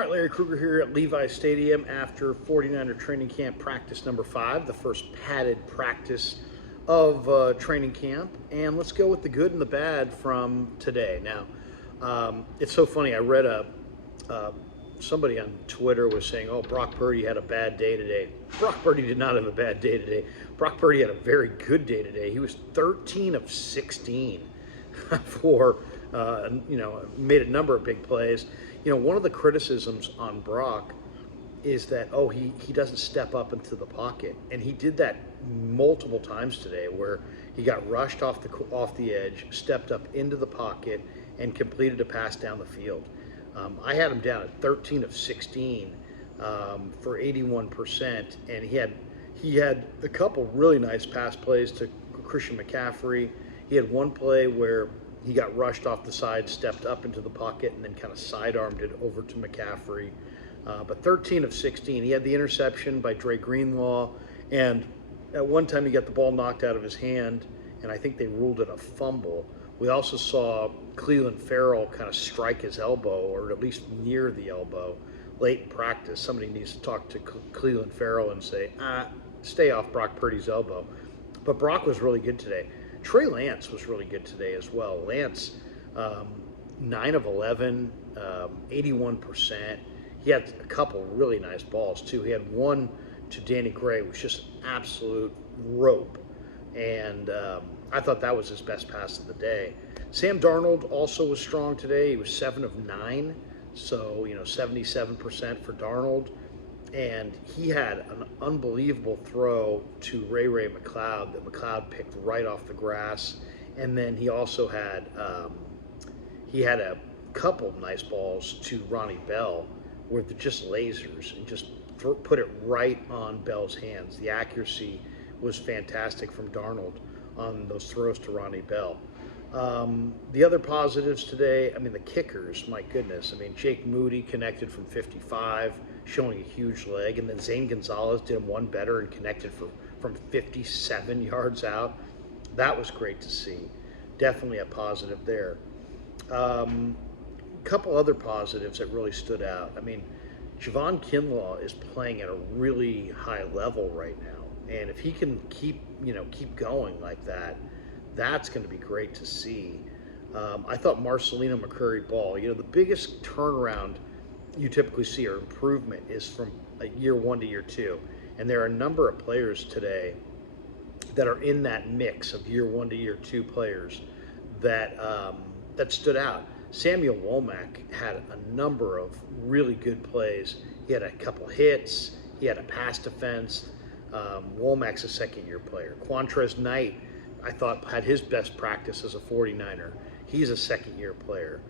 All right, Larry Krueger here at Levi Stadium after 49er training camp practice number 5, the first padded practice of training camp. And let's go with the good and the bad from today. Now, it's so funny. I read somebody on Twitter was saying, oh, Brock Purdy had a bad day today. Brock Purdy did not have a bad day today. Brock Purdy had a very good day today. He was 13 of 16 for, made a number of big plays. You know, one of the criticisms on Brock is that, he doesn't step up into the pocket. And he did that multiple times today where he got rushed off the edge, stepped up into the pocket, and completed a pass down the field. I had him down at 13 of 16 for 81%, and he had a couple really nice pass plays to Christian McCaffrey. He had one play where he got rushed off the side, stepped up into the pocket, and then kind of sidearmed it over to McCaffrey. But 13 of 16. He had the interception by Dre Greenlaw, and at one time he got the ball knocked out of his hand, and I think they ruled it a fumble. We also saw Cleveland Farrell kind of strike his elbow, or at least near the elbow, late in practice. Somebody needs to talk to Cleveland Farrell and say, stay off Brock Purdy's elbow. But Brock was really good today. Trey Lance was really good today as well. Lance, 9 of 11, 81%. He had a couple really nice balls, too. He had one to Danny Gray, which was just an absolute rope. And I thought that was his best pass of the day. Sam Darnold also was strong today. He was 7 of 9, so 77% for Darnold. And he had an unbelievable throw to Ray McLeod that McLeod picked right off the grass. And then he also had a couple nice balls to Ronnie Bell where they're just lasers and just put it right on Bell's hands. The accuracy was fantastic from Darnold on those throws to Ronnie Bell. The other positives today, the kickers, my goodness. Jake Moody connected from 55, showing a huge leg, and then Zane Gonzalez did him one better and connected from 57 yards out. That was great to see. Definitely a positive there. A couple other positives that really stood out. Javon Kinlaw is playing at a really high level right now, and if he can keep going like that, that's going to be great to see. I thought Marcelino McCurry-Ball, the biggest turnaround you typically see or improvement is from year 1 to year 2. And there are a number of players today that are in that mix of year 1 to year 2 players that stood out. Samuel Womack had a number of really good plays. He had a couple hits. He had a pass defense. Womack's a second-year player. Quantrez Knight, I thought, had his best practice as a 49er. He's a second-year player.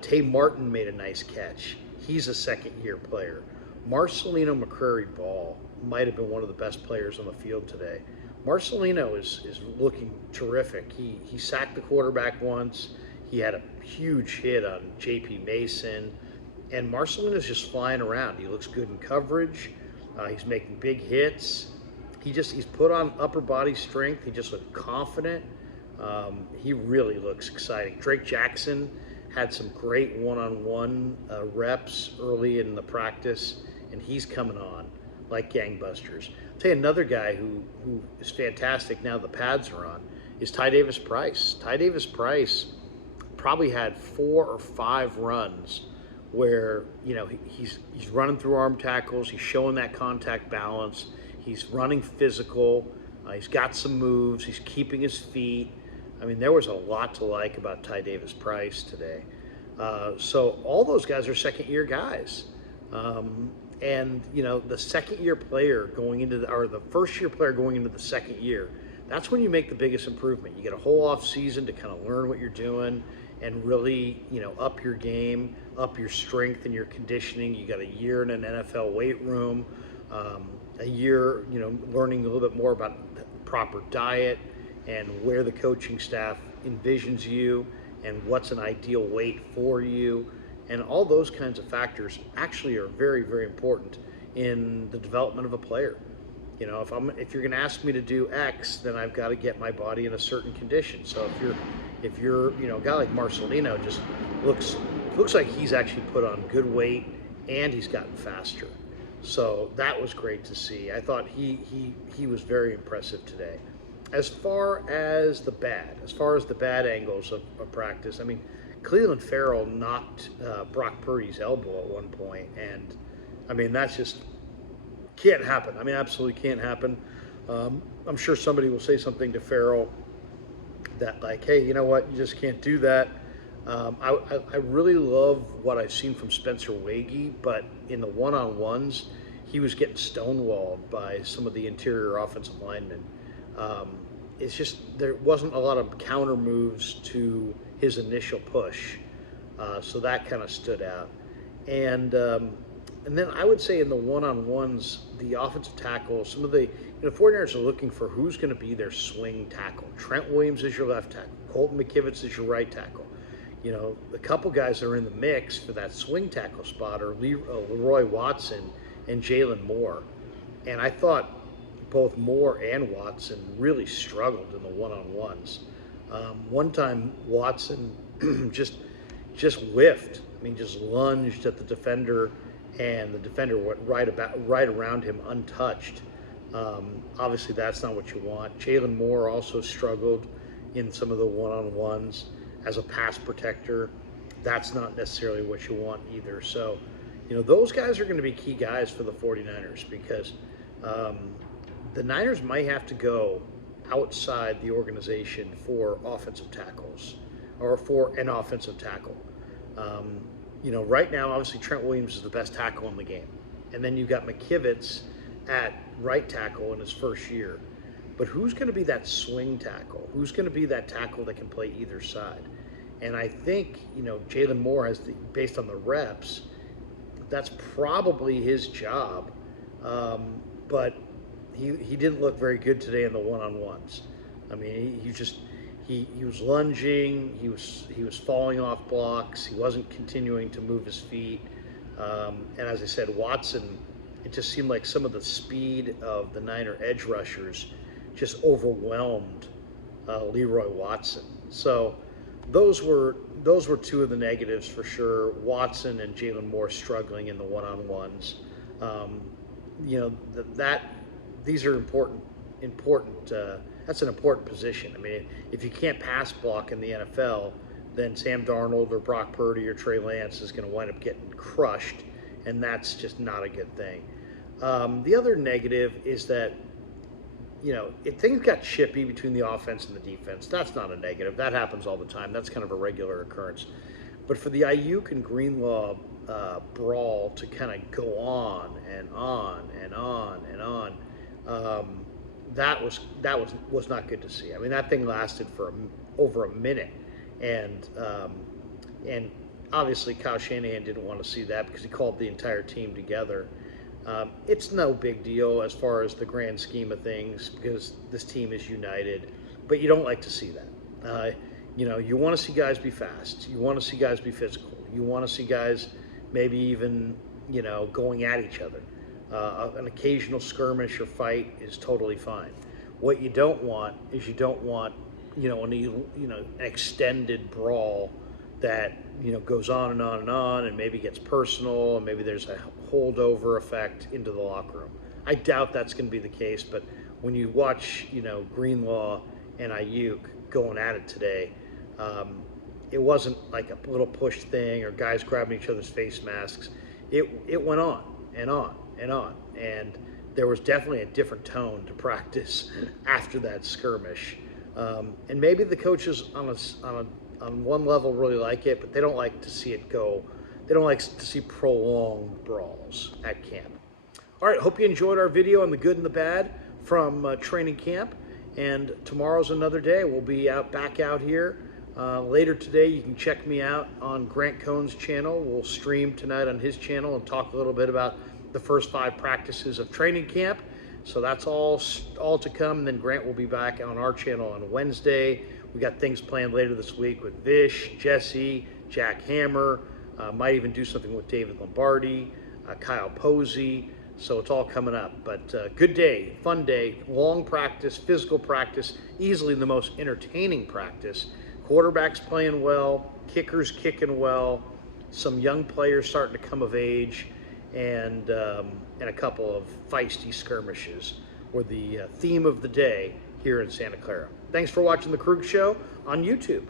Tay Martin made a nice catch. He's a second-year player. Marcelino McCurry-Ball might have been one of the best players on the field today. Marcelino is looking terrific. He sacked the quarterback once. He had a huge hit on J.P. Mason. And Marcelino's just flying around. He looks good in coverage. He's making big hits. He's put on upper body strength. He just looked confident. He really looks exciting. Drake Jackson had some great one-on-one reps early in the practice, and he's coming on like gangbusters. I'll tell you another guy who is fantastic now the pads are on is Ty Davis Price. Ty Davis Price probably had 4 or 5 runs where he's running through arm tackles, he's showing that contact balance, he's running physical, he's got some moves, he's keeping his feet. There was a lot to like about Ty Davis Price today. So all those guys are second-year guys. And the second-year player the first-year player going into the second year, that's when you make the biggest improvement. You get a whole off season to kind of learn what you're doing and really, up your game, up your strength and your conditioning. You got a year in an NFL weight room, a year, learning a little bit more about proper diet and where the coaching staff envisions you and what's an ideal weight for you. And all those kinds of factors actually are very, very important in the development of a player. If you're going to ask me to do X, then I've got to get my body in a certain condition. So if you're a guy like Marcelino just looks like he's actually put on good weight. and he's gotten faster. So that was great to see. I thought he was very impressive today. As far as the bad angles of practice, I mean, Cleveland Farrell knocked Brock Purdy's elbow at one point, and I mean, that's just can't happen. I mean, absolutely can't happen. I'm sure somebody will say something to Farrell that, like, hey, you know what, you just can't do that. I really love what I've seen from Spencer Wagee, but in the one-on-ones, he was getting stonewalled by some of the interior offensive linemen. It's just there wasn't a lot of counter moves to his initial push, so that kind of stood out. And then I would say in the one-on-ones, the offensive tackle, some of the 49ers are looking for who's going to be their swing tackle. Trent Williams is your left tackle. Colton McKivitz is your right tackle. A couple guys that are in the mix for that swing tackle spot are Leroy Watson and Jalen Moore. And I thought both Moore and Watson really struggled in the one-on-ones. One time Watson just whiffed. I mean, just lunged at the defender, and the defender went right around him untouched. Obviously, that's not what you want. Jalen Moore also struggled in some of the one-on-ones as a pass protector. That's not necessarily what you want either. So, those guys are going to be key guys for the 49ers, because the Niners might have to go outside the organization for offensive tackles, or for an offensive tackle. Right now, obviously, Trent Williams is the best tackle in the game. And then you've got McKivitz at right tackle in his first year. But who's going to be that swing tackle? Who's going to be that tackle that can play either side? And I think, Jalen Moore has, based on the reps, that's probably his job. But he didn't look very good today in the one-on-ones. I mean, he was lunging, he was falling off blocks, he wasn't continuing to move his feet. And as I said, Watson, it just seemed like some of the speed of the Niner edge rushers just overwhelmed Leroy Watson. So those were two of the negatives for sure. Watson and Jalen Moore struggling in the one-on-ones. These are important. That's an important position. I mean, if you can't pass block in the NFL, then Sam Darnold or Brock Purdy or Trey Lance is going to wind up getting crushed, and that's just not a good thing. The other negative is that, if things got chippy between the offense and the defense, that's not a negative. That happens all the time. That's kind of a regular occurrence. But for the Ayuk and Greenlaw brawl to kind of go on and on and on and on, that was not good to see. I mean, that thing lasted for over a minute, and obviously Kyle Shanahan didn't want to see that because he called the entire team together. It's no big deal as far as the grand scheme of things, because this team is united, but you don't like to see that. You want to see guys be fast. You want to see guys be physical. You want to see guys maybe even, going at each other. An occasional skirmish or fight is totally fine. What you don't want is an extended brawl that goes on and on and on, and maybe gets personal, and maybe there's a holdover effect into the locker room. I doubt that's going to be the case, but when you watch Greenlaw and Ayuk going at it today, it wasn't like a little push thing or guys grabbing each other's face masks. It went on and on and on, and there was definitely a different tone to practice after that skirmish. And maybe the coaches on one level really like it, but they don't like to see it go. They don't like to see prolonged brawls at camp. All right, hope you enjoyed our video on the good and the bad from training camp. And tomorrow's another day. We'll be back out here. Later today, you can check me out on Grant Cohn's channel. We'll stream tonight on his channel and talk a little bit about the first 5 practices of training camp. So that's all to come. And then Grant will be back on our channel on Wednesday. We got things planned later this week with Vish, Jesse, Jack Hammer. Might even do something with David Lombardi, Kyle Posey. So it's all coming up. But good day, fun day, long practice, physical practice, easily the most entertaining practice. Quarterback's playing well, kickers kicking well, some young players starting to come of age, and a couple of feisty skirmishes were the theme of the day here in Santa Clara. Thanks for watching The Krug Show on YouTube.